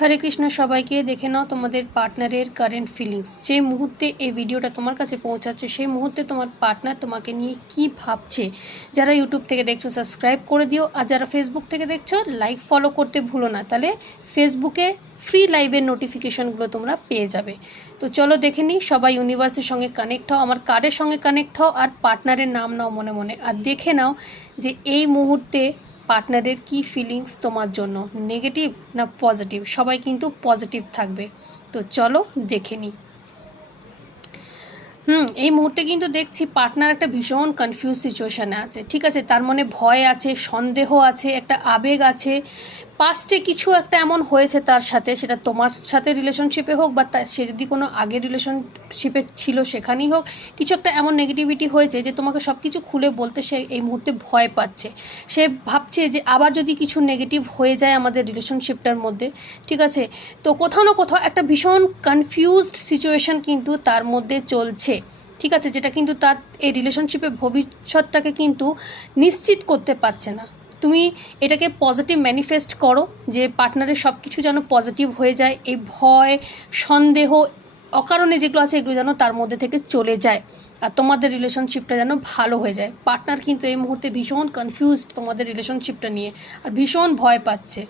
হরে কৃষ্ণ সবাইকে। দেখে নাও তোমাদের পার্টনারের কারেন্ট ফিলিংস। যে মুহূর্তে এই ভিডিওটা তোমার কাছে পৌঁছাচ্ছে সেই মুহূর্তে তোমার পার্টনার তোমাকে নিয়ে কি ভাবছে। যারা ইউটিউব থেকে দেখছো সাবস্ক্রাইব করে দিও, আর যারা ফেসবুক থেকে দেখছো লাইক ফলো করতে ভুলো না, তাহলে ফেসবুকে ফ্রি লাইভের নোটিফিকেশনগুলো তোমরা পেয়ে যাবে। তো চলো দেখে নিই। সবাই ইউনিভার্সের সঙ্গে কানেক্ট হও, আমার কার্ডের সঙ্গে কানেক্ট হও, আর পার্টনারের নাম নাও মনে মনে, আর দেখে নাও যে এই মুহূর্তে পার্টনারের কি ফিলিংস তোমার জন্য, নেগেটিভ না পজিটিভ। সবাই কিন্তু পজিটিভ থাকবে। তো চলো দেখে নিই। এই মুহূর্তে কিন্তু দেখছি পার্টনার একটা ভীষণ কনফিউজ সিচুয়েশানে আছে। ঠিক আছে, তার মনে ভয় আছে, সন্দেহ আছে, একটা আবেগ আছে। পাস্টে কিছু একটা এমন হয়েছে তার সাথে, সেটা তোমার সাথে রিলেশনশিপে হোক বা সে যদি কোনো আগের রিলেশনশিপে ছিল সেখানেই হোক, কিছু একটা এমন নেগেটিভিটি হয়েছে যে তোমাকে সব কিছু খুলে বলতে সে এই মুহূর্তে ভয় পাচ্ছে। সে ভাবছে যে আবার যদি কিছু নেগেটিভ হয়ে যায় আমাদের রিলেশনশিপটার মধ্যে, ঠিক আছে, তো কোথাও না কোথাও একটা ভীষণ কনফিউজড সিচুয়েশান কিন্তু তার মধ্যে চলছে। ঠিক আছে, যেটা কিন্তু তার এই রিলেশনশিপের ভবিষ্যৎটাকে কিন্তু নিশ্চিত করতে পারছে না। তুমি এটাকে পজিটিভ ম্যানিফেস্ট করো যে পার্টনারের সব কিছু যেন পজিটিভ হয়ে যায়, এই ভয় সন্দেহ অকারণে যেগুলো আছে এগুলো যেন তার মধ্যে থেকে চলে যায়, আর তোমাদের রিলেশনশিপটা যেন ভালো হয়ে যায়। পার্টনার কিন্তু এই মুহূর্তে ভীষণ কনফিউজড তোমাদের রিলেশনশিপটা নিয়ে, আর ভীষণ ভয় পাচ্ছে।